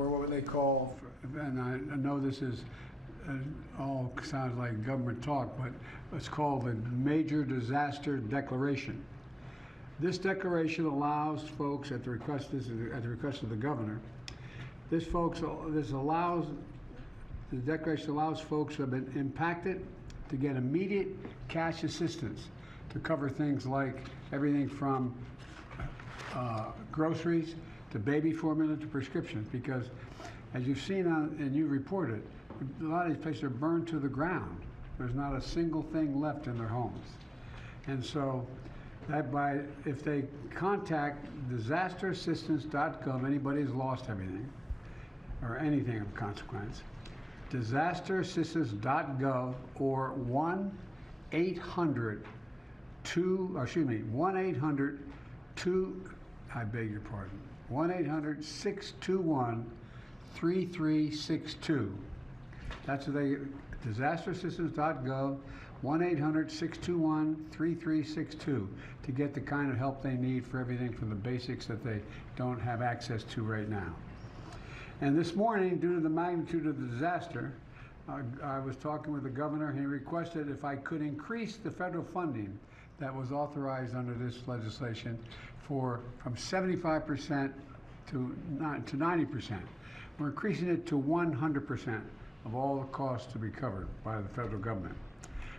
for what they call, and I know this is all sounds like government talk, but it's called the Major Disaster Declaration. This declaration allows folks, at the request of the governor, the declaration allows folks who have been impacted to get immediate cash assistance to cover things like everything from groceries to baby formula to prescriptions, because as you've seen and you reported, a lot of these places are burned to the ground. There's not a single thing left in their homes. And so if they contact disasterassistance.gov, anybody who's lost everything or anything of consequence, disasterassistance.gov or 1-800-2, I beg your pardon, 1-800-621-3362. That's disasterassistance.gov, 1-800-621-3362 to get the kind of help they need for everything from the basics that they don't have access to right now. And this morning, due to the magnitude of the disaster, I was talking with the governor, and he requested if I could increase the federal funding that was authorized under this legislation from 75% to 90%. We're increasing it to 100% of all the costs to be covered by the federal government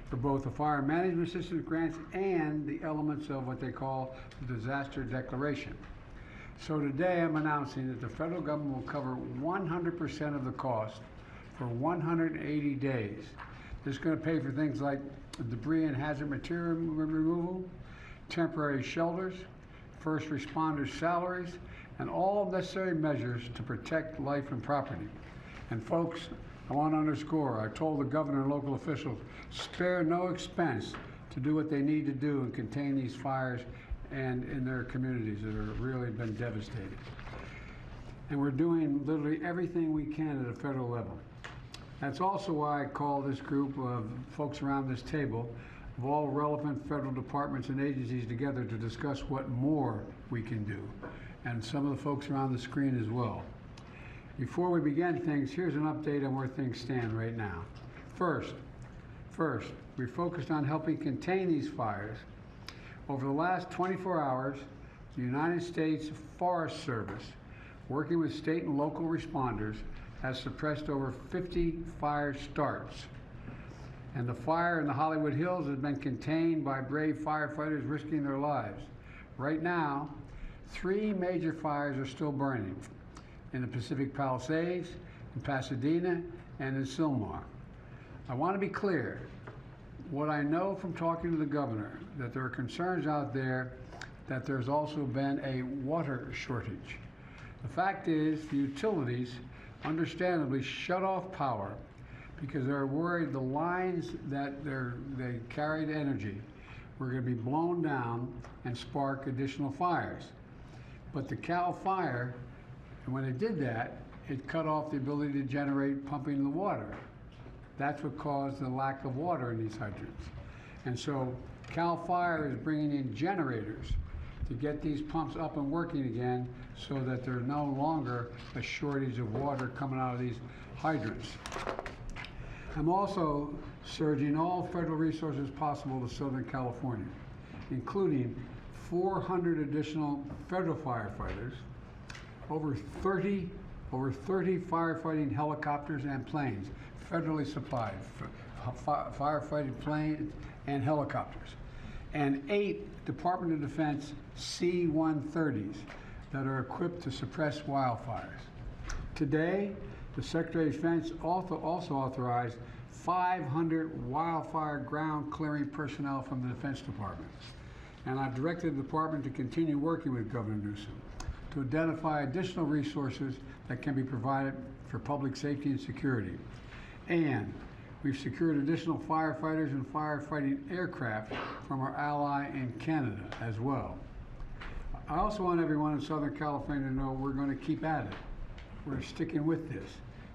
for both the fire management assistance grants and the elements of what they call the disaster declaration. So today I'm announcing that the federal government will cover 100% of the cost for 180 days. This is going to pay for things like debris and hazard material removal, temporary shelters, first responders' salaries, and all necessary measures to protect life and property. And folks, I want to underscore, I told the governor and local officials, spare no expense to do what they need to do and contain these fires and in their communities that have really been devastated. And we're doing literally everything we can at a federal level. That's also why I call this group of folks around this table of all relevant federal departments and agencies together to discuss what more we can do, and some of the folks around the screen as well. Before we begin things, here's an update on where things stand right now. First, we're focused on helping contain these fires. Over the last 24 hours, the United States Forest Service, working with state and local responders, has suppressed over 50 fire starts. And the fire in the Hollywood Hills has been contained by brave firefighters risking their lives. Right now, 3 major fires are still burning in the Pacific Palisades, in Pasadena, and in Sylmar. I want to be clear. What I know from talking to the governor, that there are concerns out there that there's also been a water shortage. The fact is, the utilities understandably shut off power because they're worried the lines that they carried energy were going to be blown down and spark additional fires. But the Cal Fire, and when it did that, it cut off the ability to generate pumping the water. That's what caused the lack of water in these hydrants. And so Cal Fire is bringing in generators to get these pumps up and working again so that there's no longer a shortage of water coming out of these hydrants. I'm also surging all federal resources possible to Southern California, including 400 additional federal firefighters, over 30 firefighting helicopters and planes, federally supplied, firefighting planes and helicopters, and 8 Department of Defense C-130s that are equipped to suppress wildfires. Today, the Secretary of Defense also authorized 500 wildfire ground clearing personnel from the Defense Department. And I've directed the department to continue working with Governor Newsom to identify additional resources that can be provided for public safety and security. And we've secured additional firefighters and firefighting aircraft from our ally in Canada as well. I also want everyone in Southern California to know we're going to keep at it. We're sticking with this.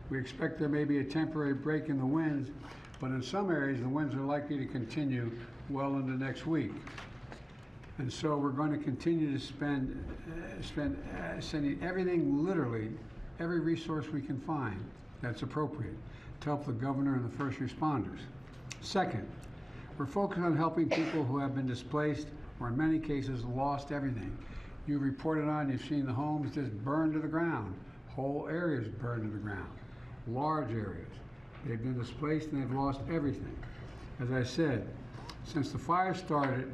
We expect there may be a temporary break in the winds, but in some areas the winds are likely to continue well into next week. And so we're going to continue to sending everything literally every resource we can find that's appropriate to help the governor and the first responders. Second, we're focused on helping people who have been displaced or in many cases lost everything. You reported on, you've seen the homes just burned to the ground, whole areas burned to the ground, large areas. They've been displaced and they've lost everything. As I said, since the fire started,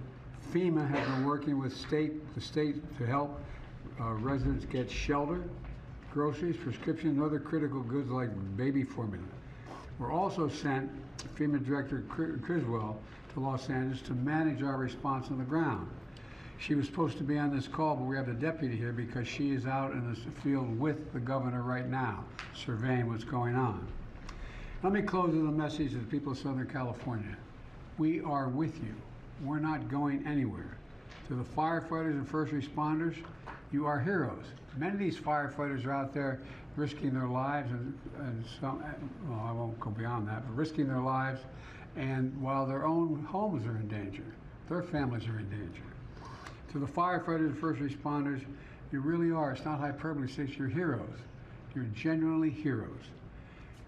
FEMA has been working with the state to help residents get shelter, groceries, prescriptions, and other critical goods like baby formula. We're also sent FEMA Director Criswell to Los Angeles to manage our response on the ground. She was supposed to be on this call, but we have the deputy here because she is out in the field with the governor right now, surveying what's going on. Let me close with a message to the people of Southern California. We are with you. We're not going anywhere. To the firefighters and first responders, you are heroes. Many of these firefighters are out there risking their lives, and some, well, I won't go beyond that, but risking their lives, and while their own homes are in danger, their families are in danger. To the firefighters and first responders, you really are, it's not hyperbole, you're heroes. You're genuinely heroes.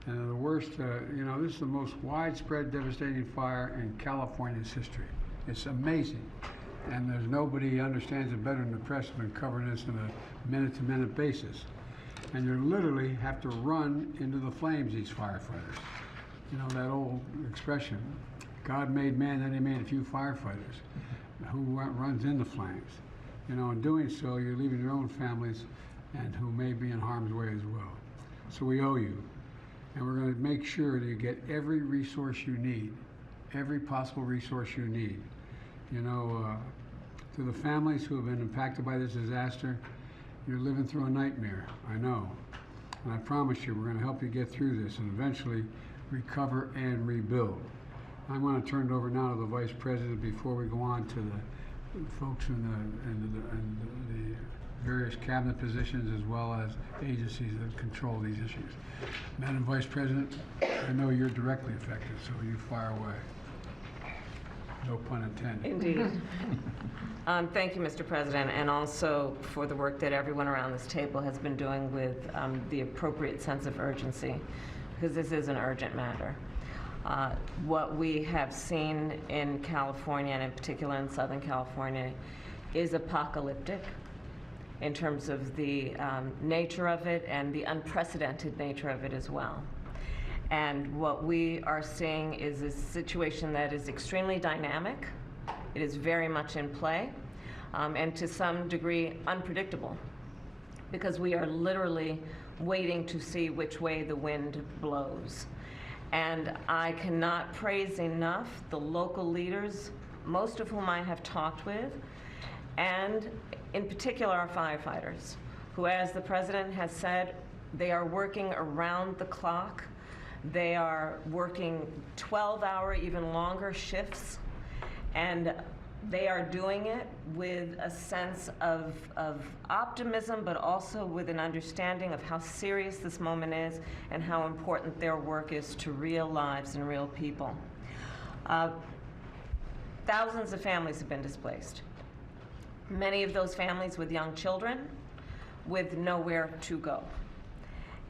And the worst, this is the most widespread, devastating fire in California's history. It's amazing. And there's nobody understands it better than the press has been covering this on a minute-to-minute basis. And you literally have to run into the flames, these firefighters. You know, that old expression, God made man, then he made a few firefighters. Who runs into flames? You know, in doing so, you're leaving your own families and who may be in harm's way as well. So we owe you. And we're going to make sure that you get every resource you need, every possible resource you need. You know, to the families who have been impacted by this disaster, you're living through a nightmare, I know. And I promise you, we're going to help you get through this and eventually recover and rebuild. I want to turn it over now to the Vice President before we go on to the folks in the various cabinet positions as well as agencies that control these issues. Madam Vice President, I know you're directly affected, so you fire away. No pun intended. Indeed. Thank you, Mr. President, and also for the work that everyone around this table has been doing with the appropriate sense of urgency, because this is an urgent matter. What we have seen in California, and in particular in Southern California, is apocalyptic in terms of the nature of it and the unprecedented nature of it as well. And what we are seeing is a situation that is extremely dynamic. It is very much in play, and to some degree unpredictable, because we are literally waiting to see which way the wind blows. And I cannot praise enough the local leaders, most of whom I have talked with, and in particular our firefighters, who, as the President has said, they are working around the clock. They are working 12-hour, even longer shifts, and they are doing it with a sense of optimism, but also with an understanding of how serious this moment is and how important their work is to real lives and real people. Thousands of families have been displaced. Many of those families with young children with nowhere to go.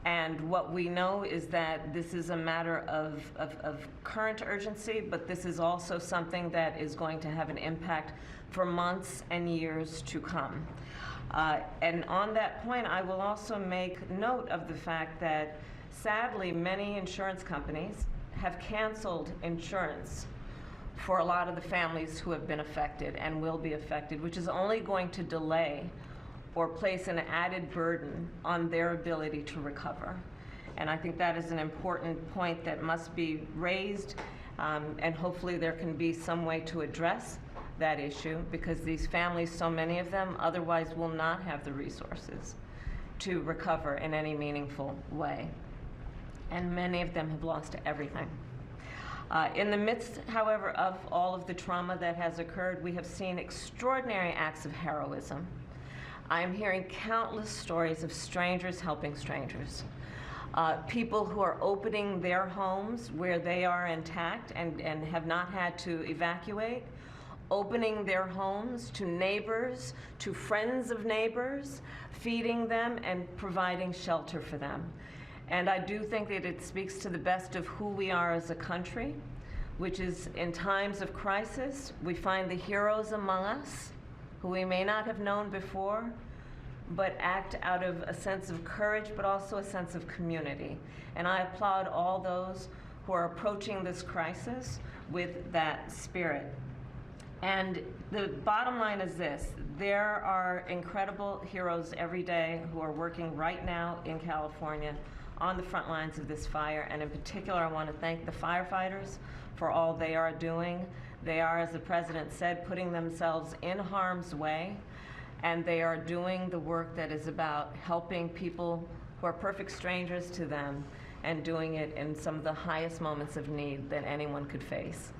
And what we know is that this is a matter of current urgency, but this is also something that is going to have an impact for months and years to come. And on that point, I will also make note of the fact that, sadly, many insurance companies have canceled insurance for a lot of the families who have been affected and will be affected, which is only going to delay or place an added burden on their ability to recover. And I think that is an important point that must be raised, and hopefully there can be some way to address that issue, because these families, so many of them, otherwise will not have the resources to recover in any meaningful way. And many of them have lost everything. In the midst, however, of all of the trauma that has occurred, we have seen extraordinary acts of heroism. I am hearing countless stories of strangers helping strangers. People who are opening their homes where they are intact and have not had to evacuate, opening their homes to neighbors, to friends of neighbors, feeding them and providing shelter for them. And I do think that it speaks to the best of who we are as a country, which is in times of crisis, we find the heroes among us who we may not have known before, but act out of a sense of courage, but also a sense of community. And I applaud all those who are approaching this crisis with that spirit. And the bottom line is this: there are incredible heroes every day who are working right now in California on the front lines of this fire. And in particular, I want to thank the firefighters for all they are doing. They are, as the president said, putting themselves in harm's way, and they are doing the work that is about helping people who are perfect strangers to them, and doing it in some of the highest moments of need that anyone could face.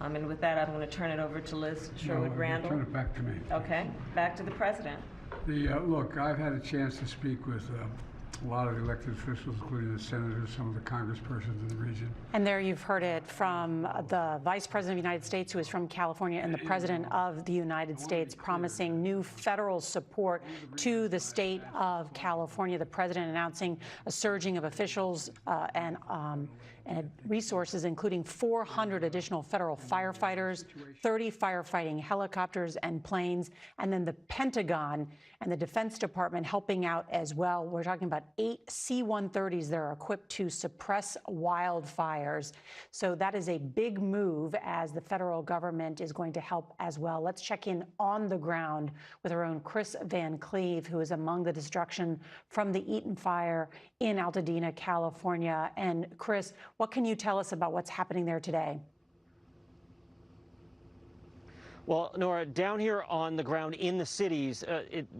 And with that, I'm going to turn it over to Liz Sherwood-Randall. Turn it back to me. Okay, back to the president. Look, I've had a chance to speak with a lot of the elected officials, including the senators, some of the congresspersons in the region. And there you've heard it from the Vice President of the United States, who is from California, and the President of the United States promising new federal support to the state of California. The President announcing a surging of officials and resources, including 400 additional federal firefighters, 30 firefighting helicopters and planes, and then the Pentagon and the Defense Department helping out as well. We're talking about 8 C-130s that are equipped to suppress wildfires. So that is a big move, as the federal government is going to help as well. Let's check in on the ground with our own Chris Van Cleve, who is among the destruction from the Eaton fire in Altadena, California. And Chris, what can you tell us about what's happening there today? Well, Nora, down here on the ground in the cities,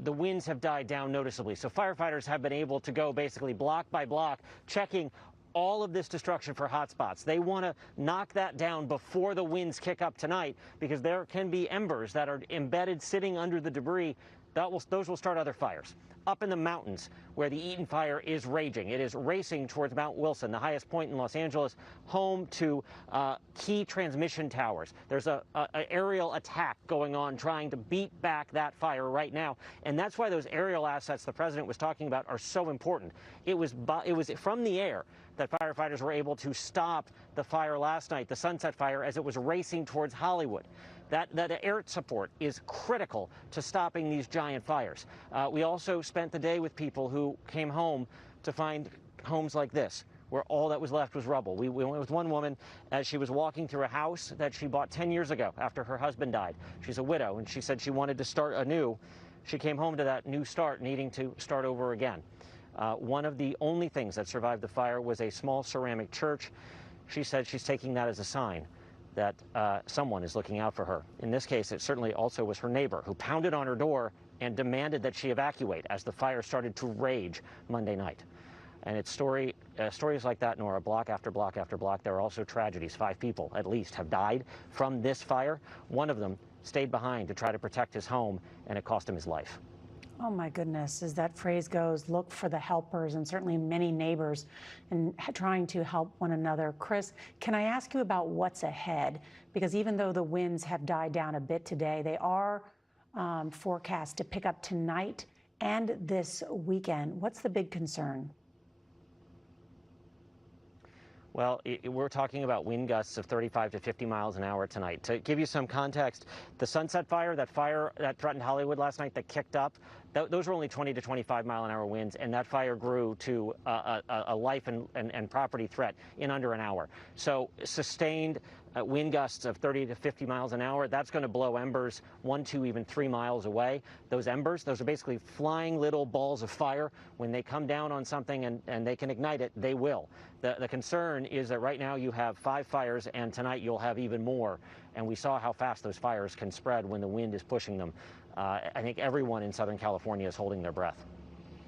the winds have died down noticeably. So firefighters have been able to go basically block by block, checking all of this destruction for hotspots. They want to knock that down before the winds kick up tonight, because there can be embers that are embedded sitting under the debris. Those will start other fires. Up in the mountains, where the Eaton fire is raging, it is racing towards Mount Wilson, the highest point in Los Angeles, home to key transmission towers. There's an aerial attack going on trying to beat back that fire right now, and that's why those aerial assets the president was talking about are so important. It was from the air that firefighters were able to stop the fire last night, the Sunset Fire, as it was racing towards Hollywood. That air support is critical to stopping these giant fires. We also spent the day with people who came home to find homes like this, where all that was left was rubble. We went with one woman as she was walking through a house that she bought 10 years ago after her husband died. She's a widow, and she said she wanted to start anew. She came home to that new start, needing to start over again. One of the only things that survived the fire was a small ceramic church. She said she's taking that as a sign that someone is looking out for her. In this case, it certainly also was her neighbor, who pounded on her door and demanded that she evacuate as the fire started to rage Monday night. And it's stories like that, Nora, block after block after block. There are also tragedies. 5 people, at least, have died from this fire. One of them stayed behind to try to protect his home, and it cost him his life. Oh my goodness, as that phrase goes, look for the helpers, and certainly many neighbors and trying to help one another. Chris, can I ask you about what's ahead? Because even though the winds have died down a bit today, they are forecast to pick up tonight and this weekend. What's the big concern? Well, we're talking about wind gusts of 35 to 50 miles an hour tonight. To give you some context, the Sunset Fire, that fire that threatened Hollywood last night that kicked up, those were only 20 to 25 mile an hour winds, and that fire grew to a life and property threat in under an hour. So sustained wind gusts of 30 to 50 miles an hour, that's going to blow embers 1, 2, even 3 miles away. Those embers, those are basically flying little balls of fire. When they come down on something and they can ignite it, they will. The concern is that right now you have 5 fires, and tonight you'll have even more. And we saw how fast those fires can spread when the wind is pushing them. I think everyone in Southern California is holding their breath.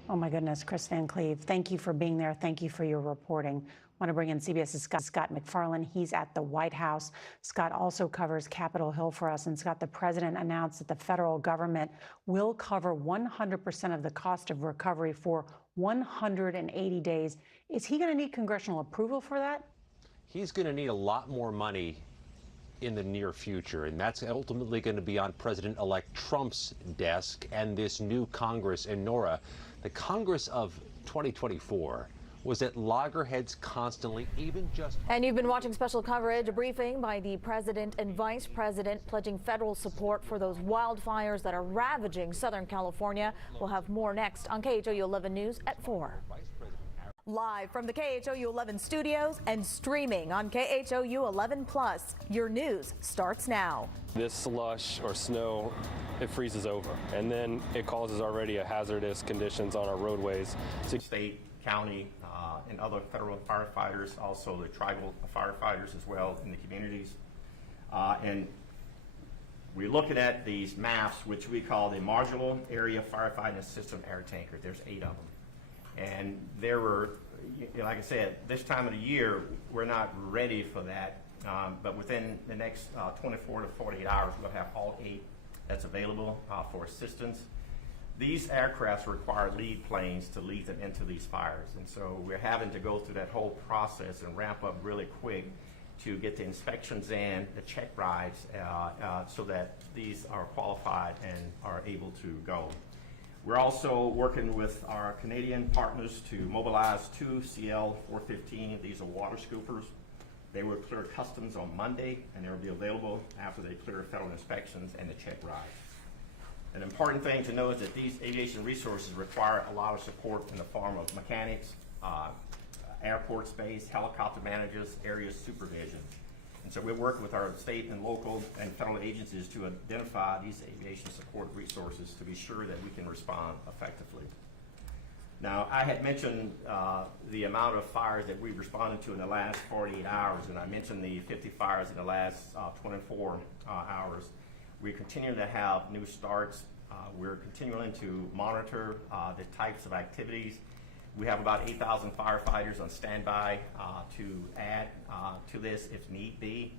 Oh my goodness, Chris Van Cleve, thank you for being there. Thank you for your reporting. I want to bring in CBS's Scott MacFarlane. He's at the White House. Scott also covers Capitol Hill for us. And Scott, the president announced that the federal government will cover 100% of the cost of recovery for 180 days. Is he going to need congressional approval for that? He's going to need a lot more money in the near future, and that's ultimately going to be on President-elect Trump's desk and this new Congress. And Nora, the Congress of 2024 was at loggerheads constantly, even just... And you've been watching special coverage, a briefing by the president and vice president pledging federal support for those wildfires that are ravaging Southern California. We'll have more next on KHOU 11 News at 4. Live from the KHOU 11 studios and streaming on KHOU 11 Plus. Your news starts now. This slush or snow, it freezes over, and then it causes already a hazardous conditions on our roadways. State, county, and other federal firefighters, also the tribal firefighters as well in the communities. And we're looking at these maps, which we call the Modular Area Firefighting System Air Tanker. There's 8 of them. And there were, like I said, this time of the year, we're not ready for that. But within the next 24 to 48 hours, we'll have all 8 that's available for assistance. These aircrafts require lead planes to lead them into these fires. And so we're having to go through that whole process and ramp up really quick to get the inspections in, the check rides, so that these are qualified and are able to go. We're also working with our Canadian partners to mobilize 2 CL-415. These are water scoopers. They will clear customs on Monday, and they will be available after they clear federal inspections and the check rides. An important thing to know is that these aviation resources require a lot of support in the form of mechanics, airport space, helicopter managers, area supervision. And so we're working with our state and local and federal agencies to identify these aviation support resources to be sure that we can respond effectively. Now, I had mentioned the amount of fires that we've responded to in the last 48 hours, and I mentioned the 50 fires in the last 24 hours. We continue to have new starts. We're continuing to monitor the types of activities. We have about 8,000 firefighters on standby to add to this if need be.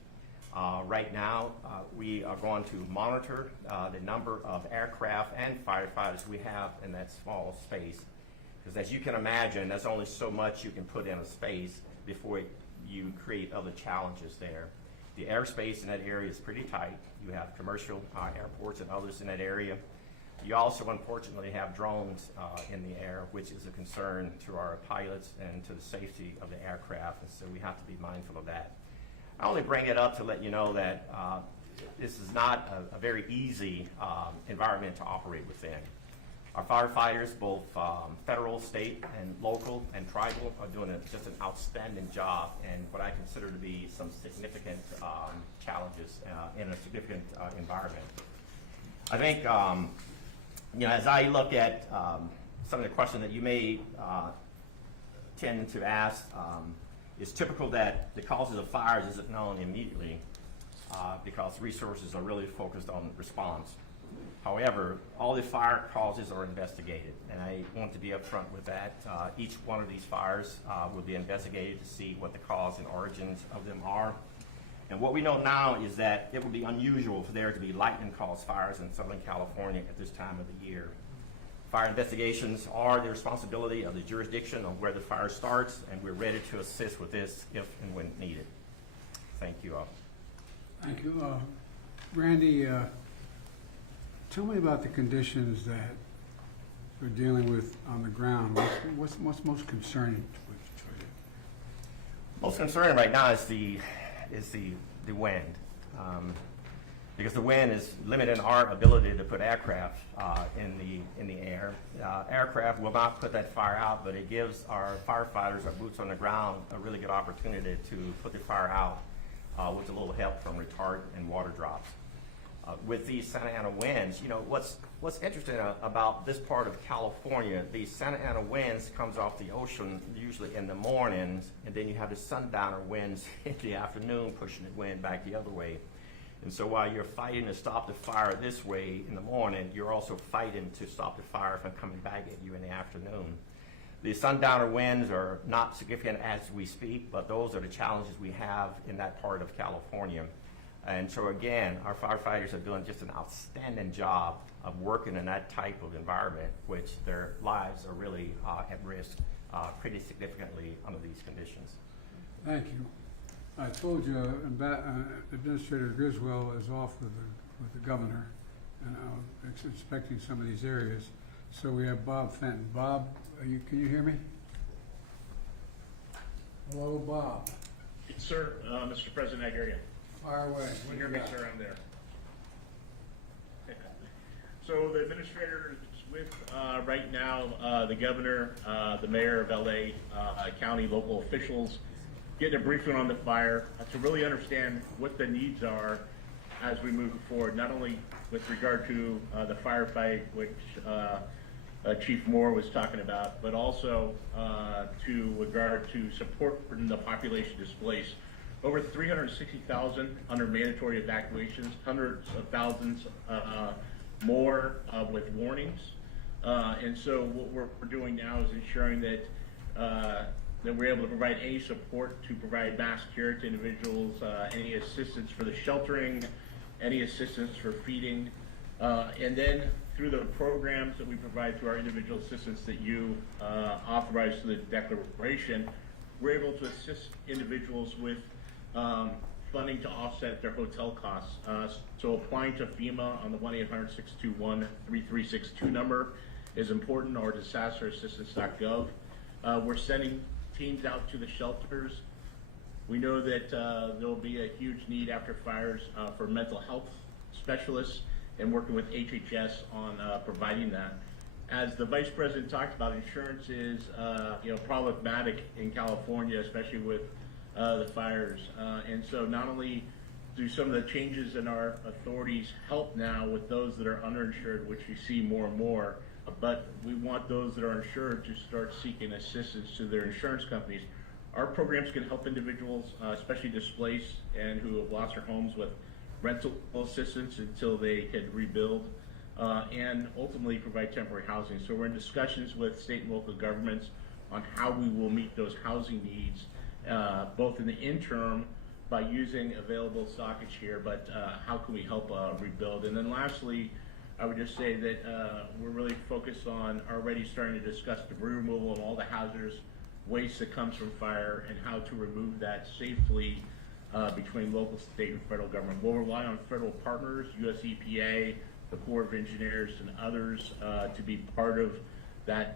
Right now, we are going to monitor the number of aircraft and firefighters we have in that small space. Because as you can imagine, there's only so much you can put in a space before you create other challenges there. The airspace in that area is pretty tight. You have commercial airports and others in that area. You also, unfortunately, have drones in the air, which is a concern to our pilots and to the safety of the aircraft, and so we have to be mindful of that. I only bring it up to let you know that this is not a very easy environment to operate within. Our firefighters, both federal, state, and local, and tribal, are doing just an outstanding job in what I consider to be some significant challenges in a significant environment. I think, as I look at some of the questions that you may tend to ask, it's typical that the causes of fires isn't known immediately because resources are really focused on response. However, all the fire causes are investigated, and I want to be upfront with that. Each one of these fires will be investigated to see what the cause and origins of them are. And what we know now is that it would be unusual for there to be lightning-caused fires in Southern California at this time of the year. Fire investigations are the responsibility of the jurisdiction on where the fire starts, and we're ready to assist with this if and when needed. Thank you all. Thank you. Randy, tell me about the conditions that we're dealing with on the ground. What's most concerning for you? Most concerning right now is the wind, because the wind is limiting our ability to put aircraft in the air. Aircraft will not put that fire out, but it gives our firefighters, our boots on the ground, a really good opportunity to put the fire out with a little help from retardant and water drops. With these Santa Ana winds, what's interesting about this part of California, these Santa Ana winds comes off the ocean usually in the mornings, and then you have the sundowner winds in the afternoon pushing the wind back the other way. And so while you're fighting to stop the fire this way in the morning, you're also fighting to stop the fire from coming back at you in the afternoon. The sundowner winds are not significant as we speak, but those are the challenges we have in that part of California. And so again, our firefighters are doing just an outstanding job of working in that type of environment, which their lives are really at risk pretty significantly under these conditions. Thank you. I told you, Administrator Griswold is off with the governor, and inspecting some of these areas. So we have Bob Fenton. Bob, can you hear me? Hello, Bob. Yes, sir. Mr. President, I hear you. Fire away. You hear me, sir? I'm there. So the administrator is with right now the governor, the mayor of LA, county, local officials, getting a briefing on the fire to really understand what the needs are as we move forward, not only with regard to the firefight, which Chief Moore was talking about, but also to regard to support the population displaced. Over 360,000 under mandatory evacuations, hundreds of thousands more with warnings. And so what we're doing now is ensuring that that we're able to provide any support to provide mass care to individuals, any assistance for the sheltering, any assistance for feeding, and then through the programs that we provide through our individual assistance that you authorize through the declaration, we're able to assist individuals with funding to offset their hotel costs. So applying to FEMA on the 1-800-621-3362 number is important, or disasterassistance.gov. We're sending teams out to the shelters. We know that there'll be a huge need after fires for mental health specialists, and working with HHS on providing that. As the Vice President talked about, insurance is problematic in California, especially with the fires. And so not only do some of the changes in our authorities help now with those that are underinsured, which we see more and more, but we want those that are insured to start seeking assistance to their insurance companies. Our programs can help individuals, especially displaced and who have lost their homes, with rental assistance until they can rebuild, and ultimately provide temporary housing. So we're in discussions with state and local governments on how we will meet those housing needs, both in the interim by using available stockage here, but how can we help rebuild? And then lastly, I would just say that we're really focused on already starting to discuss debris removal and all the hazardous waste that comes from fire and how to remove that safely between local, state, and federal government. We'll rely on federal partners, US EPA, the Corps of Engineers, and others to be part of that,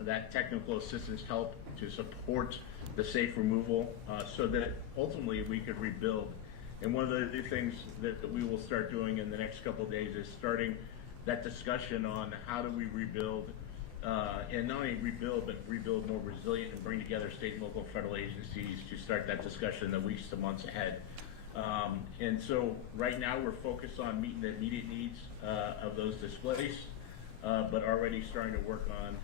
that technical assistance help to support the safe removal so that ultimately we could rebuild. And one of the things that we will start doing in the next couple of days is starting that discussion on how do we rebuild, and not only rebuild, but rebuild more resilient and bring together state and local federal agencies to start that discussion in the weeks to months ahead. And so right now we're focused on meeting the immediate needs of those displaced, but already starting to work on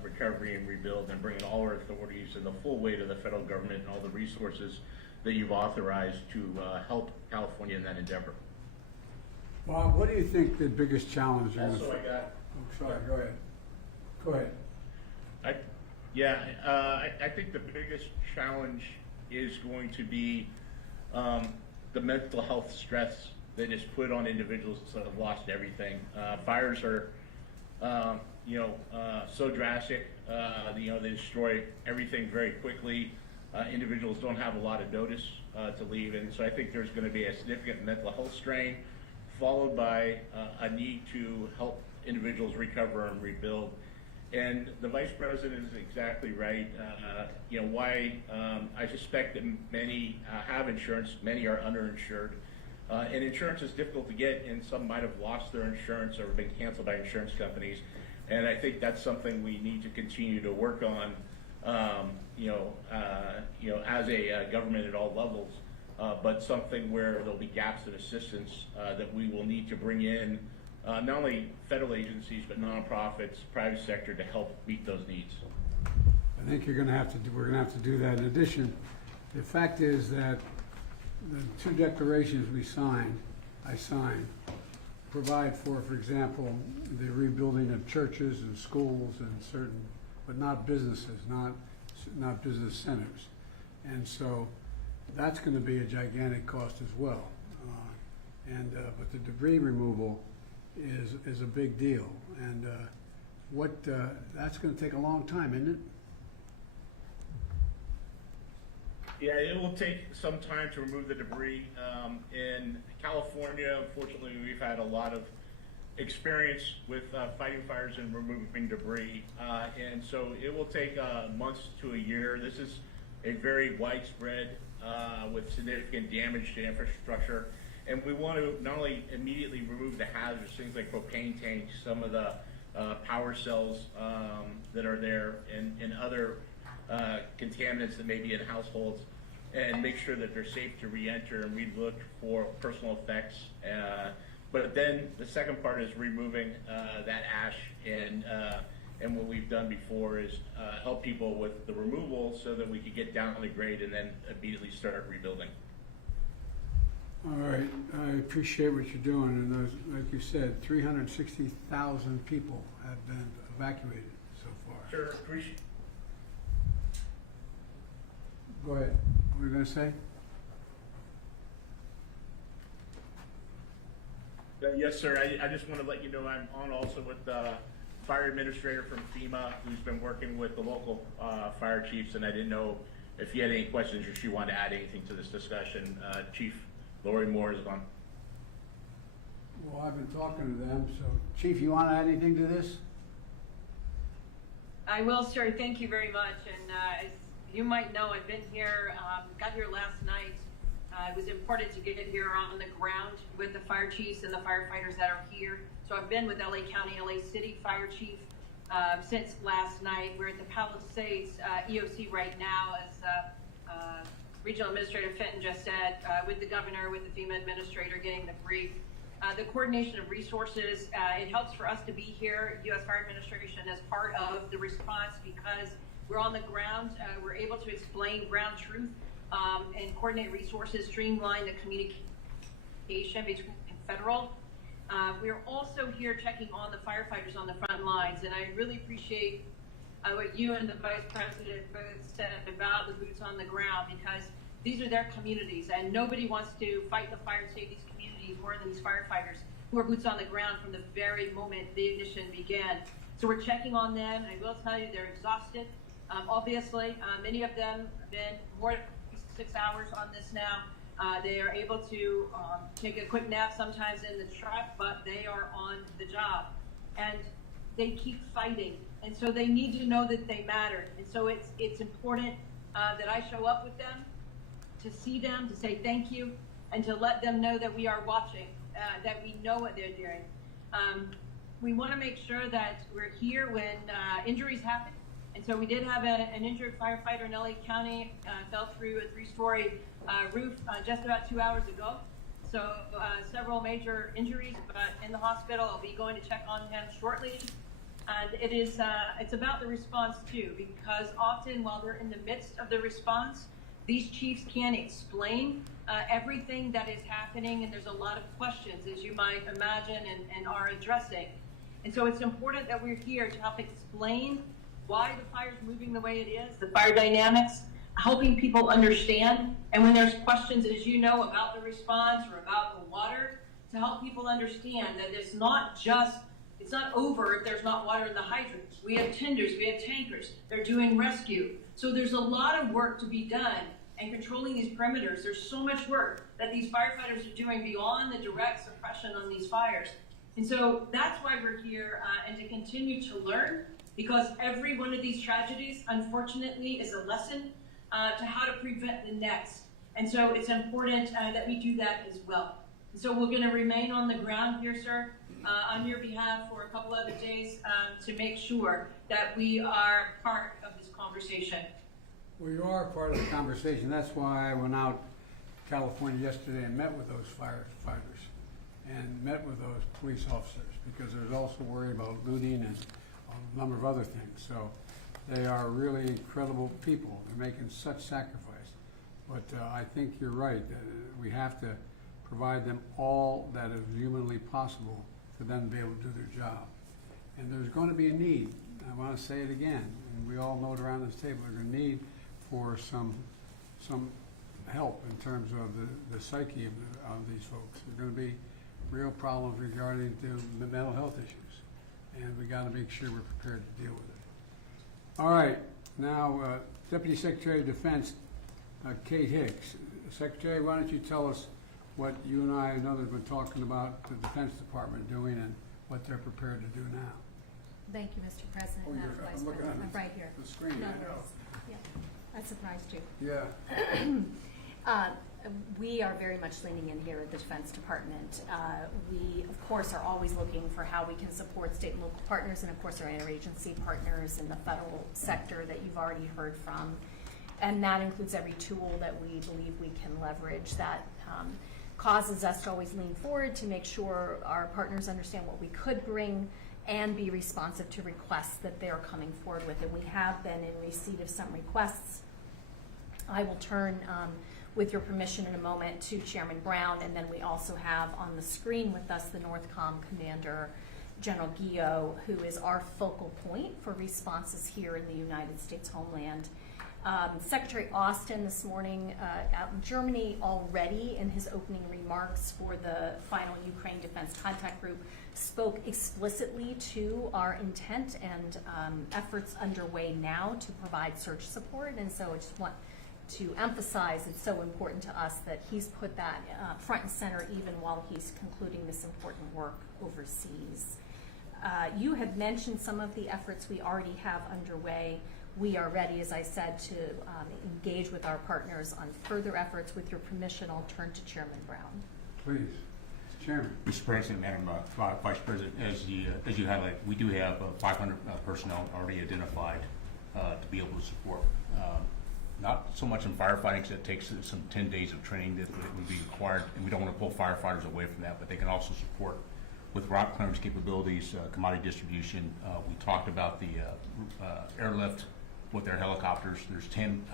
recovery and rebuild and bringing all our authorities and the full weight of the federal government and all the resources that you've authorized to help California in that endeavor. Bob, what do you think the biggest challenge is? Also, I got. Oh, sorry, go ahead. Go ahead. I think the biggest challenge is going to be the mental health stress that is put on individuals that have lost everything. Fires are, so drastic. They destroy everything very quickly. Individuals don't have a lot of notice to leave, and so I think there's going to be a significant mental health strain, followed by a need to help individuals recover and rebuild. And the Vice President is exactly right. Why I suspect that many have insurance, many are underinsured. And insurance is difficult to get, and some might have lost their insurance or been canceled by insurance companies. And I think that's something we need to continue to work on, as a government at all levels, but something where there'll be gaps in assistance that we will need to bring in, not only federal agencies, but nonprofits, private sector, to help meet those needs. I think we're going to have to do that. In addition, the fact is that the two declarations I signed, provide for example, the rebuilding of churches and schools and certain, but not businesses, not business centers. And so that's going to be a gigantic cost as well. But the debris removal is a big deal. And that's going to take a long time, isn't Yeah, it will take some time to remove the debris. In California, unfortunately, we've had a lot of experience with fighting fires and removing debris, and so it will take months to a year. This is a very widespread with significant damage to infrastructure, and we want to not only immediately remove the hazards, things like propane tanks, some of the power cells that are there, and other contaminants that may be in households, and make sure that they're safe to re-enter, and we look for personal effects. But then the second part is removing that ash, and what we've done before is help people with the removal so that we could get down on the grade and then immediately start rebuilding. All right, I appreciate what you're doing, and those, like you said, 360,000 people have been evacuated so far. Sure, appreciate. Go ahead. What were you going to say? Yes, sir. I just want to let you know I'm on also with the fire administrator from FEMA, who's been working with the local fire chiefs, and I didn't know if you had any questions or she wanted to add anything to this discussion. Chief Lori Moore is on. Well, I've been talking to them, so Chief, you want to add anything to this? I will, sir. Thank you very much. And as you might know, I've been here, got here last night. It was important to get here on the ground with the fire chiefs and the firefighters that are here. So I've been with LA County, LA City Fire Chief since last night. We're at the Palisades EOC right now, as Regional Administrator Fenton just said, with the governor, with the FEMA administrator getting the brief. The coordination of resources, it helps for us to be here, U.S. Fire Administration, as part of the response because we're on the ground. We're able to explain ground truth and coordinate resources, streamline the communication between federal. We're also here checking on the firefighters on the front lines, and I really appreciate what you and the Vice President both said about the boots on the ground, because these are their communities, and nobody wants to fight the fire and save these communities more than these firefighters who are boots on the ground from the very moment the ignition began. So we're checking on them, and I will tell you they're exhausted. Obviously, many of them have been more than 6 hours on this now. They are able to take a quick nap sometimes in the truck, but they are on the job, and they keep fighting. And so they need to know that they matter. And so it's important that I show up with them, to see them, to say thank you, and to let them know that we are watching, that we know what they're doing. We want to make sure that we're here when injuries happen. And so we did have an injured firefighter in LA County, fell through a 3-story roof just about 2 hours ago. So several major injuries, but in the hospital. I'll be going to check on him shortly. And it's about the response too, because often while we're in the midst of the response, these chiefs can't explain everything that is happening, and there's a lot of questions, as you might imagine, and are addressing. And so it's important that we're here to help explain why the fire's moving the way it is, the fire dynamics, helping people understand. And when there's questions, as you know, about the response or about the water, to help people understand that it's not over if there's not water in the hydrants. We have tenders, we have tankers, they're doing rescue. So there's a lot of work to be done, and controlling these perimeters. There's so much work that these firefighters are doing beyond the direct suppression on these fires. And so that's why we're here, and to continue to learn, because every one of these tragedies, unfortunately, is a lesson to how to prevent the next. And so it's important that we do that as well. And so we're going to remain on the ground here, sir, on your behalf for a couple other days to make sure that we are part of this conversation. Well, you are part of the conversation. That's why I went out to California yesterday and met with those firefighters and met with those police officers, because they're also worried about looting and a number of other things. So they are really incredible people. They're making such sacrifice. But I think you're right. We have to provide them all that is humanly possible for them to be able to do their job. And there's going to be a need. I want to say it again, and we all know it around this table. There's a need for some help in terms of the psyche of these folks. There's going to be real problems regarding the mental health issues, and we got to make sure we're prepared to deal with it. All right, now Deputy Secretary of Defense Kate Hicks. Secretary, why don't you tell us what you and I and others have been talking about the Defense Department doing and what they're prepared to do now. Thank you, Mr. President, Madam Vice I'm looking President. at I'm right here. the screen, No I know. worries. Yeah, I surprised you. Yeah. We are very much leaning in here at the Defense Department. We, of course, are always looking for how we can support state and local partners and, of course, our interagency partners in the federal sector that you've already heard from. And that includes every tool that we believe we can leverage that causes us to always lean forward to make sure our partners understand what we could bring and be responsive to requests that they're coming forward with. And we have been in receipt of some requests. I will turn, with your permission in a moment, to Chairman Brown, and then we also have on the screen with us the NORTHCOM Commander, General Guillot, who is our focal point for responses here in the United States homeland. Secretary Austin this morning out in Germany already in his opening remarks for the final Ukraine Defense Contact Group spoke explicitly to our intent and efforts underway now to provide search support. And so I just want to emphasize it's so important to us that he's put that front and center even while he's concluding this important work overseas. You have mentioned some of the efforts we already have underway. We are ready, as I said, to engage with our partners on further efforts. With your permission, I'll turn to Chairman Brown. Please. Chairman. Mr. President, Madam Vice President, as you highlighted, we do have 500 personnel already identified to be able to support. Not so much in firefighting, because it takes some 10 days of training that would be required, and we don't want to pull firefighters away from that, but they can also support with rock clearance capabilities, commodity distribution. We talked about the airlift with their helicopters. There's 10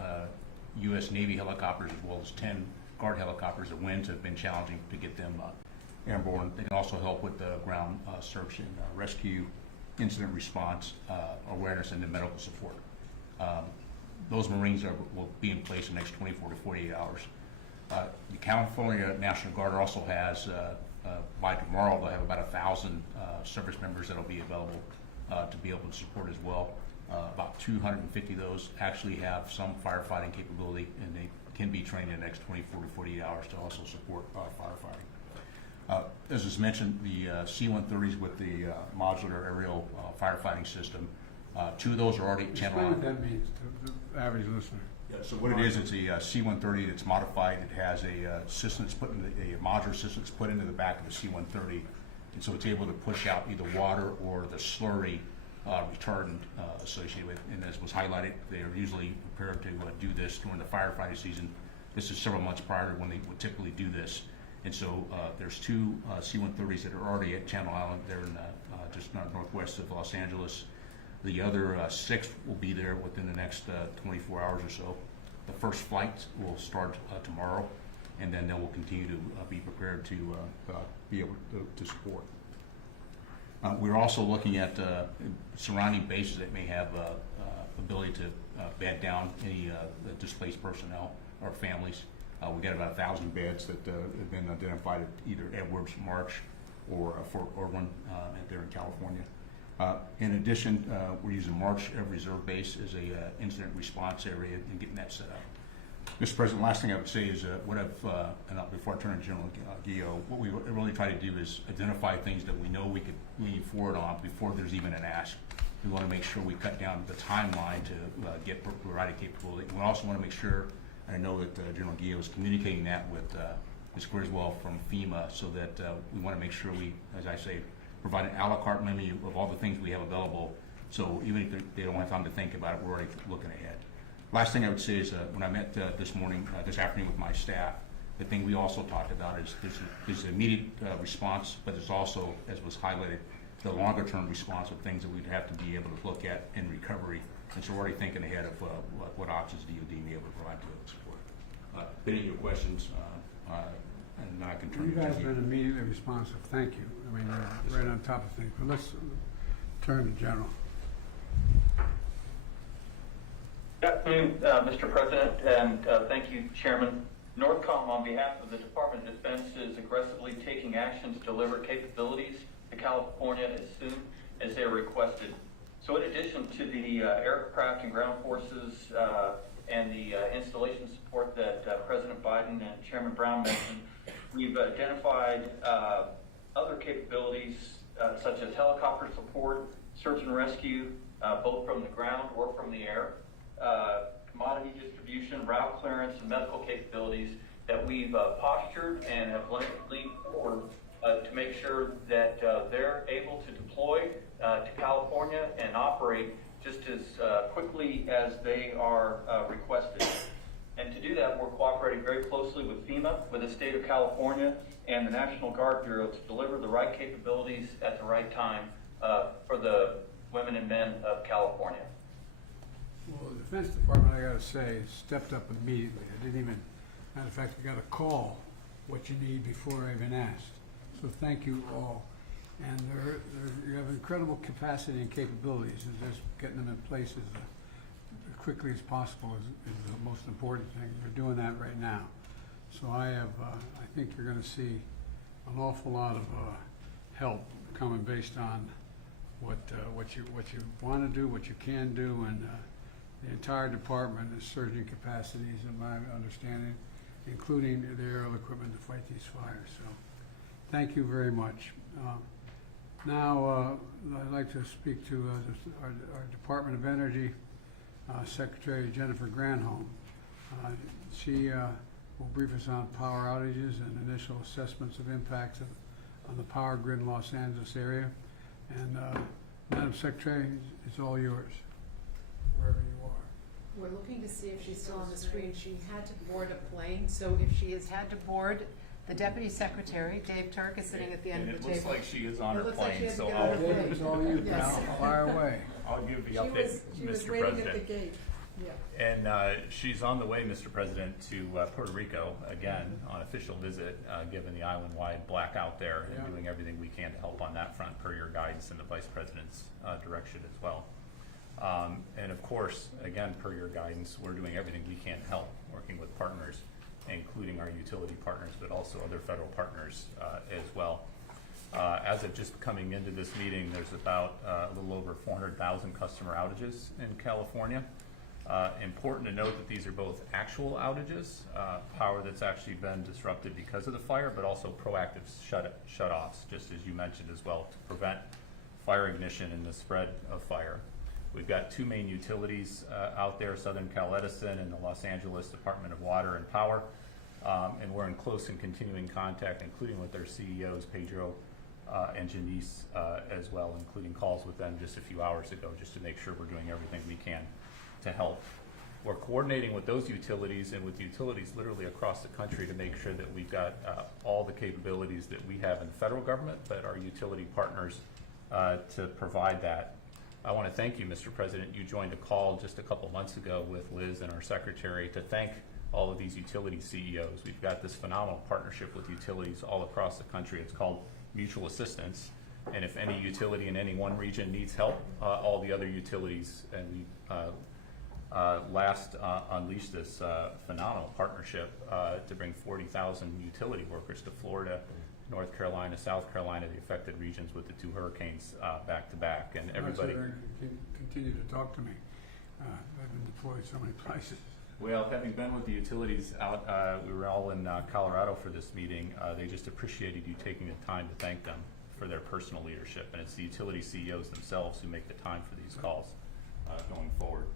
U.S. Navy helicopters as well as 10 Guard helicopters. The winds have been challenging to get them airborne. They can also help with the ground search and rescue, incident response, awareness, and the medical support. Those Marines will be in place in the next 24 to 48 hours. The California National Guard also has, by tomorrow, they'll have about 1,000 service members that will be available to be able to support as well. About 250 of those actually have some firefighting capability, and they can be trained in the next 24 to 48 hours to also support firefighting. As was mentioned, the C-130s with the modular aerial firefighting system, 2 of those are already channel. Explain what that means to the average listener. Yeah, so what it is, it's a C-130 that's modified. It has a system that's put in a modular system that's put into the back of the C-130, and so it's able to push out either water or the slurry retardant associated with. And as was highlighted, they are usually prepared to do this during the firefighting season. This is several months prior to when they would typically do this. And so there's 2 C-130s that are already at Channel Island. They're in just northwest of Los Angeles. The other 6 will be there within the next 24 hours or so. The first flight will start tomorrow, and then they will continue to be prepared to be able to support. We're also looking at surrounding bases that may have ability to bed down any displaced personnel or families. We've got about 1,000 beds that have been identified at either Edwards, March, or Fort Irwin there in California. In addition, we're using March Reserve Base as a incident response area and getting that set up. Mr. President, last thing I would say is what I've, and before I turn to General Guillot, what we really try to do is identify things that we know we could lean forward on before there's even an ask. We want to make sure we cut down the timeline to get provided capability. We also want to make sure, and I know that General Guillot is communicating that with Ms. Griswold from FEMA, so that we want to make sure we, as I say, provide an a la carte menu of all the things we have available. So even if they don't have time to think about it, we're already looking ahead. Last thing I would say is when I met this afternoon with my staff, the thing we also talked about is there's immediate response, but there's also, as was highlighted, the longer term response of things that we'd have to be able to look at in recovery. And so we're already thinking ahead of what options DOD may be able to provide to support. Any of your questions, and I can turn You guys have been immediately responsive. Thank you. I mean, you're right on top of things. But let's turn to General. Good afternoon, Mr. President, and thank you, Chairman. NORTHCOM, on behalf of the Department of Defense, is aggressively taking action to deliver capabilities to California as soon as they are requested. So in addition to the aircraft and ground forces and the incident installation support that President Biden and Chairman Brown mentioned. We've identified other capabilities such as helicopter support, search and rescue, both from the ground or from the air, commodity distribution, route clearance, and medical capabilities that we've postured and have leaned forward to make sure that they're able to deploy to California and operate just as quickly as they are requested. And to do that, we're cooperating very closely with FEMA, with the state of California, and the National Guard Bureau to deliver the right capabilities at the right time for the women and men of California. Well, the Defense Department, I gotta say, stepped up immediately. I didn't even, matter of fact, I got a call what you need before I even asked. So thank you all. And you have incredible capacity and capabilities, and just getting them in place as quickly as possible is the most important thing. We're doing that right now. So I think you're gonna see an awful lot of help coming based on what you want to do, what you can do, and the entire department is surging capacities, in my understanding, including the aerial equipment to fight these fires. So thank you very much. Now I'd like to speak to our Department of Energy Secretary Jennifer Granholm. She will brief us on power outages and initial assessments of impacts on the power grid in Los Angeles area. And Madam Secretary, it's all yours, wherever you are. We're looking to see if she's still on the screen. She had to board a plane, so if she has had to board, the Deputy Secretary, Dave Turk, is sitting at the end of the table. It looks like she is on her looks like she plane, has to so get on her plane. It's all you, pal. Fire away. I'll give the update, She was Mr. waiting President. at the gate. Yeah. And she's on the way, Mr. President, to Puerto Rico again on official visit, given the island-wide blackout there, and doing everything we can to help on that front per your guidance and the Vice President's direction as well. And of course, again, per your guidance, we're doing everything we can to help, working with partners, including our utility partners, but also other federal partners as well. As of just coming into this meeting, there's about a little over 400,000 customer outages in California. Important to note that these are both actual outages, power that's actually been disrupted because of the fire, but also proactive shut-offs, just as you mentioned as well, to prevent fire ignition and the spread of fire. We've got two main utilities out there, Southern Cal Edison and the Los Angeles Department of Water and Power, and we're in close and continuing contact, including with their CEOs, Pedro and Janice as well, including calls with them just a few hours ago, just to make sure we're doing everything we can to help. We're coordinating with those utilities and with utilities literally across the country to make sure that we've got all the capabilities that we have in the federal government, but our utility partners to provide that. I want to thank you, Mr. President. You joined a call just a couple months ago with Liz and our secretary to thank all of these utility CEOs. We've got this phenomenal partnership with utilities all across the country. It's called mutual assistance. And if any utility in any one region needs help, all the other utilities, and we last unleashed this phenomenal partnership to bring 40,000 utility workers to Florida, North Carolina, South Carolina, the affected regions with the two hurricanes back to back, and everybody. Continue to talk to me. I've been deployed so many places. Well, having been with the utilities out, we were all in Colorado for this meeting. They just appreciated you taking the time to thank them for their personal leadership, and it's the utility CEOs themselves who make the time for these calls going forward.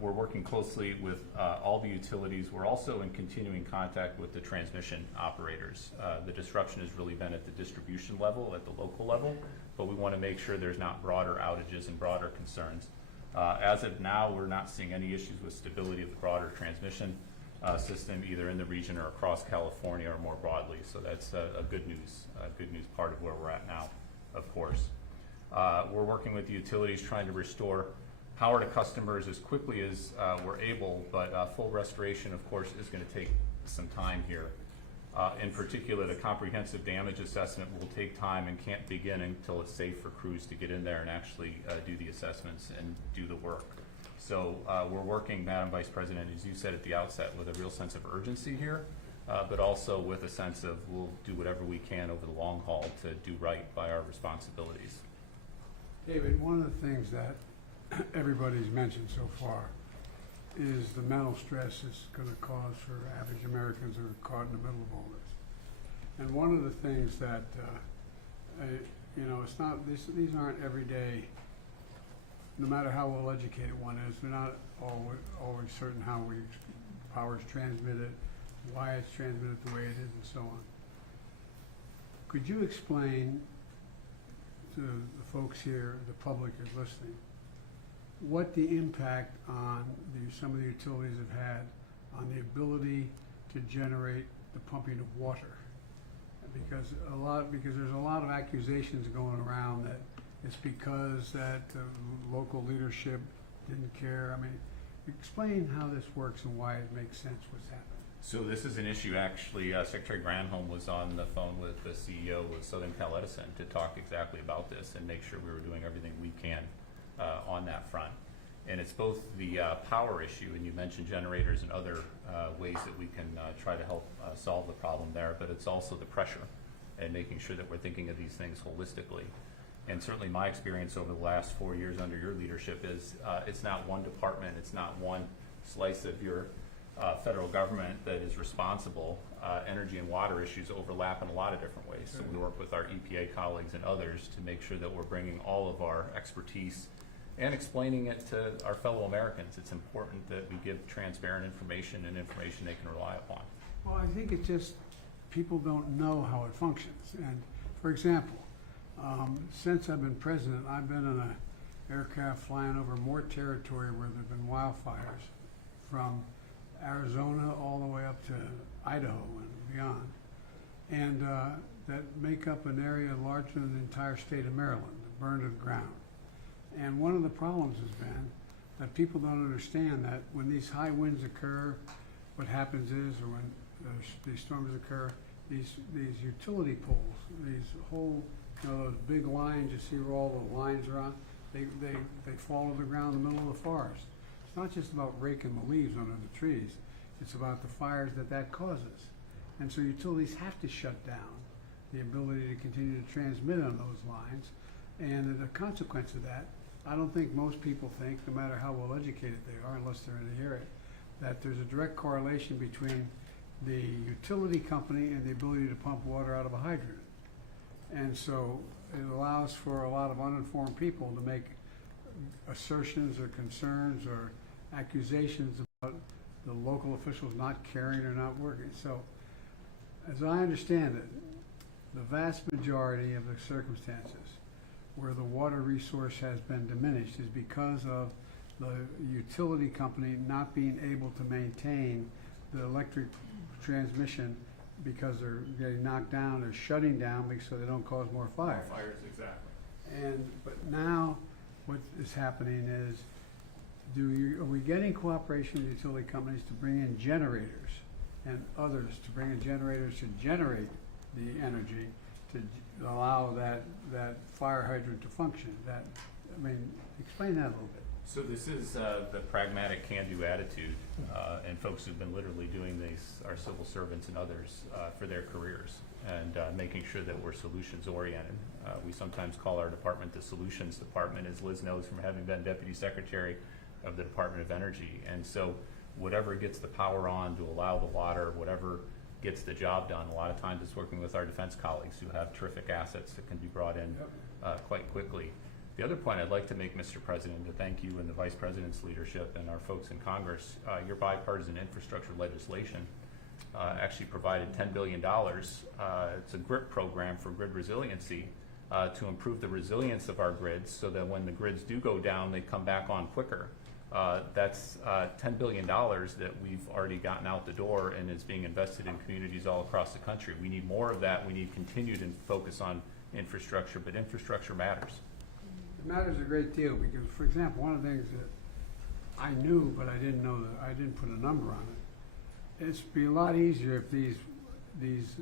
We're working closely with all the utilities. We're also in continuing contact with the transmission operators. The disruption has really been at the distribution level, at the local level, but we want to make sure there's not broader outages and broader concerns. As of now, we're not seeing any issues with stability of the broader transmission system, either in the region or across California or more broadly. So that's a good news part of where we're at now, of course. We're working with the utilities trying to restore power to customers as quickly as we're able, but full restoration, of course, is going to take some time here. In particular, the comprehensive damage assessment will take time and can't begin until it's safe for crews to get in there and actually do the assessments and do the work. So we're working, Madam Vice President, as you said at the outset, with a real sense of urgency here, but also with a sense of we'll do whatever we can over the long haul to do right by our responsibilities. David, one of the things that everybody's mentioned so far is the mental stress it's going to cause for average Americans who are caught in the middle of all this. And one of the things that, you know, it's not, these aren't everyday, no matter how well educated one is, we're not always certain how power is transmitted, why it's transmitted the way it is, and so on. Could you explain to the folks here, the public is listening, what the impact on some of the utilities have had on the ability to generate the pumping of water? Because there's a lot of accusations going around that it's because that local leadership didn't care. I mean, explain how this works and why it makes sense what's happening. So this is an issue, actually, Secretary Granholm was on the phone with the CEO of Southern Cal Edison to talk exactly about this and make sure we were doing everything we can on that front. And it's both the power issue, and you mentioned generators and other ways that we can try to help solve the problem there, but it's also the pressure and making sure that we're thinking of these things holistically. And certainly my experience over the last 4 years under your leadership is it's not one department, it's not one slice of your federal government that is responsible. Energy and water issues overlap in a lot of different ways. So we work with our EPA colleagues and others to make sure that we're bringing all of our expertise and explaining it to our fellow Americans. It's important that we give transparent information and information they can rely upon. Well, I think it's just people don't know how it functions. And for example, since I've been president, I've been in an aircraft flying over more territory where there have been wildfires, from Arizona all the way up to Idaho and beyond, and that make up an area larger than the entire state of Maryland, burned to the ground. And one of the problems has been that people don't understand that when these high winds occur, what happens is, or when these storms occur, these utility poles, these whole, you know, those big lines, you see where all the lines are on, they fall to the ground in the middle of the forest. It's not just about raking the leaves under the trees, it's about the fires that causes. And so utilities have to shut down the ability to continue to transmit on those lines. And the consequence of that, I don't think most people think, no matter how well educated they are, unless they're in the area, that there's a direct correlation between the utility company and the ability to pump water out of a hydrant. And so it allows for a lot of uninformed people to make assertions or concerns or accusations about the local officials not caring or not working. So as I understand it, the vast majority of the circumstances where the water resource has been diminished is because of the utility company not being able to maintain the electric transmission because they're getting knocked down or shutting down so they don't cause more fires. Fires, exactly. But now what is happening is, are we getting cooperation with utility companies to bring in generators and others to bring in generators to generate the energy to allow that fire hydrant to function? Explain that a little bit. So this is the pragmatic can-do attitude, and folks who've been literally doing this, our civil servants and others, for their careers, and making sure that we're solutions-oriented. We sometimes call our department the solutions department, as Liz knows from having been Deputy Secretary of the Department of Energy. And so whatever gets the power on to allow the water, whatever gets the job done, a lot of times it's working with our defense colleagues who have terrific assets that can be brought in quite quickly. The other point I'd like to make, Mr. President, to thank you and the Vice President's leadership and our folks in Congress, your bipartisan infrastructure legislation actually provided $10 billion. It's a GRIP program for grid resiliency to improve the resilience of our grids so that when the grids do go down, they come back on quicker. That's $10 billion that we've already gotten out the door and is being invested in communities all across the country. We need more of that. We need continued focus on infrastructure, but infrastructure matters. It matters a great deal because, for example, one of the things that I knew but I didn't know, that I didn't put a number on it, it'd be a lot easier if these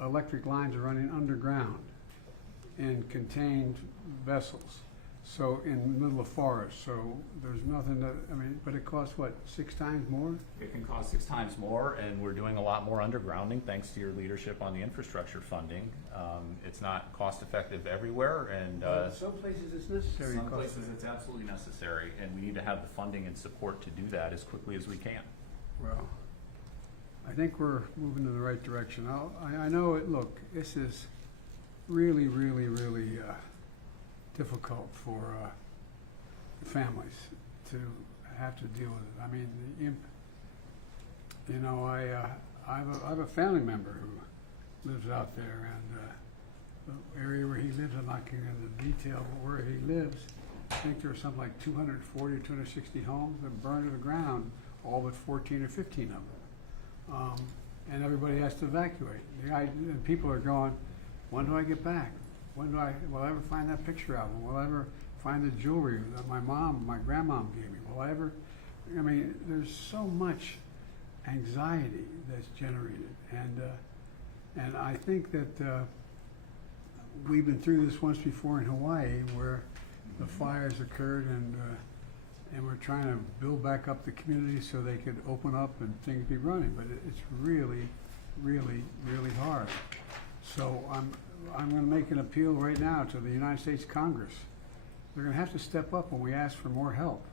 electric lines are running underground in contained vessels So in the middle of forest, so there's nothing that, I mean, but it costs what, 6 times more? It can cost 6 times more, and we're doing a lot more undergrounding thanks to your leadership on the infrastructure funding. It's not cost effective everywhere, and Some places it's necessary. some places it's absolutely necessary, and we need to have the funding and support to do that as quickly as we can. Well, I think we're moving in the right direction. I know it, look, this is really, really, really difficult for families to have to deal with it. I mean, you know, I have a family member who lives out there, and the area where he lives, I'm not getting into detail, but where he lives, I think there are something like 240 or 260 homes that burned to the ground, all but 14 or 15 of them. And everybody has to evacuate. And people are going, when do I get back? Will I ever find that picture album? Will I ever find the jewelry that my grandmom gave me? Will I ever, I mean, there's so much anxiety that's generated. And I think that we've been through this once before in Hawaii, where the fires occurred, and we're trying to build back up the community so they could open up and things be running. But it's really, really, really hard. So I'm going to make an appeal right now to the United States Congress. They're going to have to step up when we ask for more help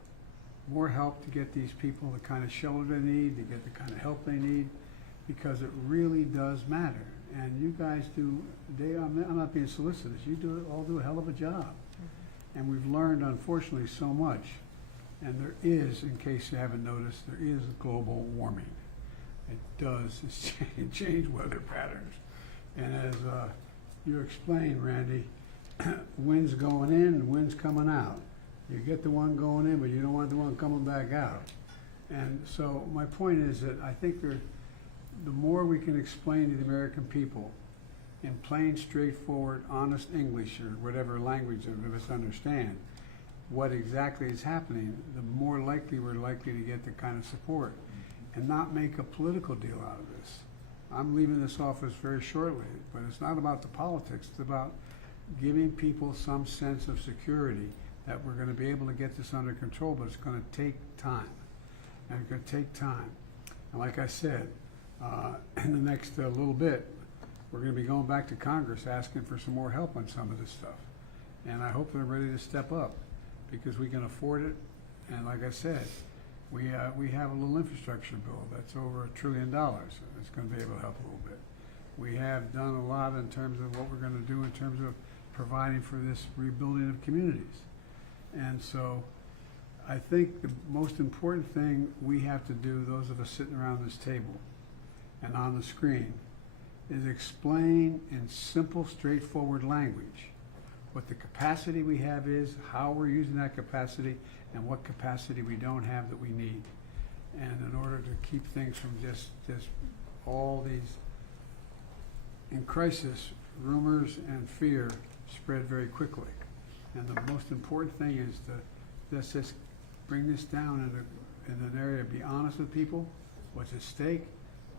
to get these people the kind of shelter they need, to get the kind of help they need, because it really does matter. And you guys do, I'm not being solicitous, you all do a hell of a job. And we've learned, unfortunately, so much. And there is, in case you haven't noticed, there is global warming. It does change weather patterns. And as you explained, Randy, winds going in and winds coming out. You get the one going in, but you don't want the one coming back out. And so my point is that I think the more we can explain to the American people in plain, straightforward, honest English, or whatever language of us understand, what exactly is happening, the more likely we're likely to get the kind of support, and not make a political deal out of this. I'm leaving this office very shortly, but it's not about the politics. It's about giving people some sense of security that we're going to be able to get this under control, but it's going to take time. And it's going to take time. And like I said, in the next little bit, we're going to be going back to Congress asking for some more help on some of this stuff. And I hope they're ready to step up, because we can afford it. And like I said, we have a little infrastructure bill that's over $1 trillion. It's going to be able to help a little bit. We have done a lot in terms of what we're going to do in terms of providing for this rebuilding of communities. And so I think the most important thing we have to do, those of us sitting around this table and on the screen, is explain in simple, straightforward language what the capacity we have is, how we're using that capacity, and what capacity we don't have that we need. And in order to keep things from just all these, in crisis, rumors and fear spread very quickly. And the most important thing is to just bring this down in an area, be honest with people, what's at stake,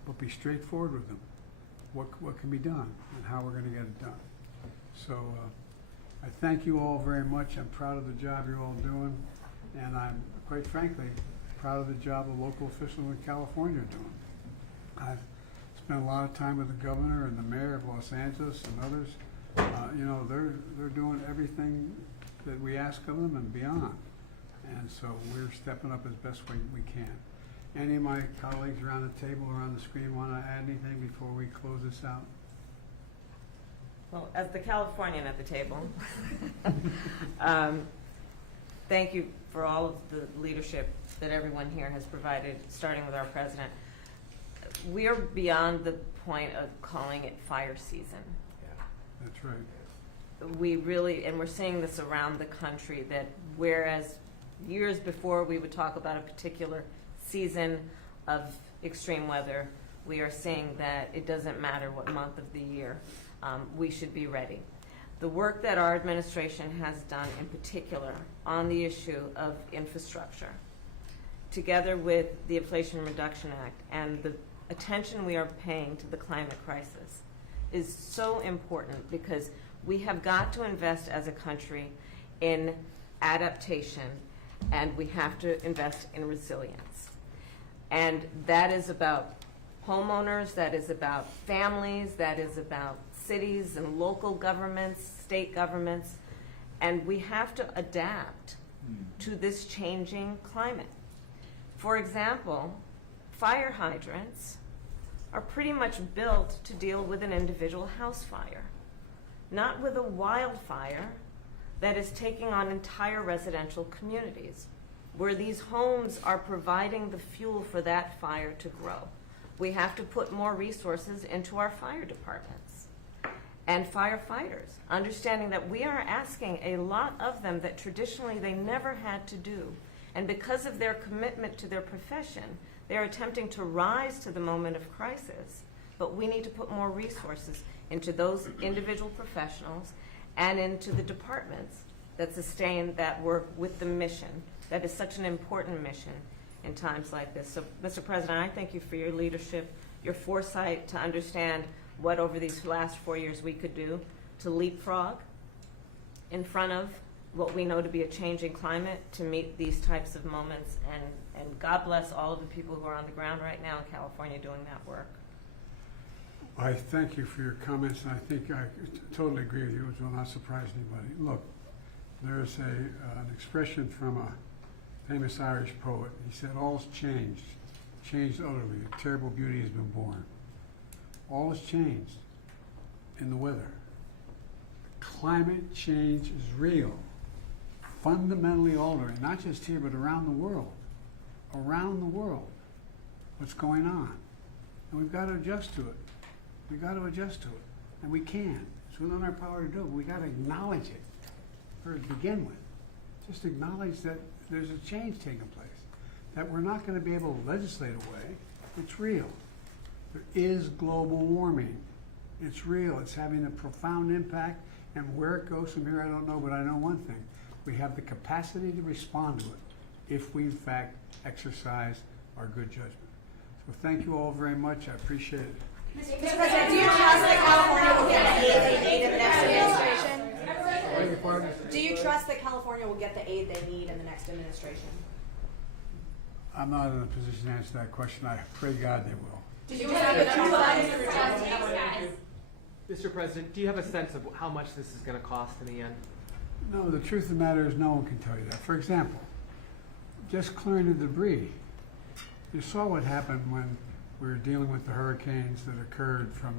but be straightforward with them. What can be done and how we're going to get it done. So I thank you all very much. I'm proud of the job you're all doing, and I'm, quite frankly, proud of the job the local officials in California are doing. I've spent a lot of time with the governor and the mayor of Los Angeles and others. You know, they're doing everything that we ask of them and beyond. And so we're stepping up as best we can. Any of my colleagues around the table or on the screen want to add anything before we close this out? Well, as the Californian at the table, thank you for all of the leadership that everyone here has provided, starting with our president. We are beyond the point of calling it fire season. Yeah, that's right. We really, and we're seeing this around the country, that whereas years before we would talk about a particular season of extreme weather, we are seeing that it doesn't matter what month of the year, we should be ready. The work that our administration has done in particular on the issue of infrastructure, together with the Inflation Reduction Act and the attention we are paying to the climate crisis, is so important, because we have got to invest as a country in adaptation, and we have to invest in resilience. And that is about homeowners, that is about families, that is about cities and local governments, state governments, and we have to adapt to this changing climate. For example, fire hydrants are pretty much built to deal with an individual house fire, not with a wildfire that is taking on entire residential communities, where these homes are providing the fuel for that fire to grow. We have to put more resources into our fire departments and firefighters, understanding that we are asking a lot of them that traditionally they never had to do. And because of their commitment to their profession, they are attempting to rise to the moment of crisis. But we need to put more resources into those individual professionals and into the departments that sustain that work with the mission. That is such an important mission in times like this. So, Mr. President, I thank you for your leadership, your foresight to understand what over these last 4 years we could do to leapfrog in front of what we know to be a changing climate to meet these types of moments. And God bless all of the people who are on the ground right now in California doing that work. I thank you for your comments, and I think I totally agree with you, which will not surprise anybody. Look, there's an expression from a famous Irish poet. He said, all's changed utterly. A terrible beauty has been born. All has changed in the weather. Climate change is real, fundamentally altering, not just here, but around the world. Around the world, what's going on. And we've got to adjust to it. We've got to adjust to it. And we can. It's within our power to do it. We've got to acknowledge it or to begin with. Just acknowledge that there's a change taking place, that we're not going to be able to legislate away. It's real. There is global warming. It's real. It's having a profound impact, and where it goes from here, I don't know, but I know one thing. We have the capacity to respond to it if we, in fact, exercise our good judgment. So thank you all very much. I appreciate it. Mr. President, do you trust that California will get the aid they need in the next administration? Do you trust that California will get the aid they need in the next administration? I'm not in a position to answer that question. I pray God they will. Do you have Mr. President, do you have a sense of how much this is going to cost in the end? No, the truth of the matter is no one can tell you that. For example, just clearing the debris. You saw what happened when we were dealing with the hurricanes that occurred from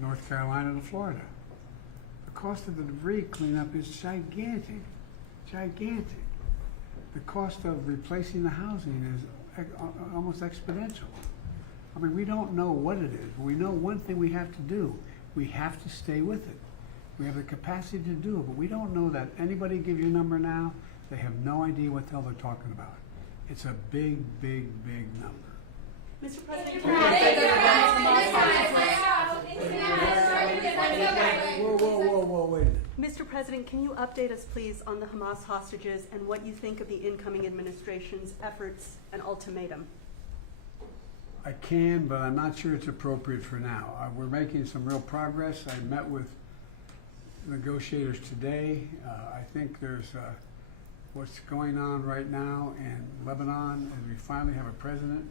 North Carolina to Florida. The cost of the debris cleanup is gigantic, gigantic. The cost of replacing the housing is almost exponential. I mean, we don't know what it is, but we know one thing we have to do. We have to stay with it. We have the capacity to do it, but we don't know that. Anybody give you a number now, they have no idea what the hell they're talking about. It's a big, big, big number. Mr. President, Whoa, wait a minute. Mr. President, can you update us, please, on the Hamas hostages and what you think of the incoming administration's efforts and ultimatum? I can, but I'm not sure it's appropriate for now. We're making some real progress. I met with negotiators today. I think there's what's going on right now in Lebanon, as we finally have a president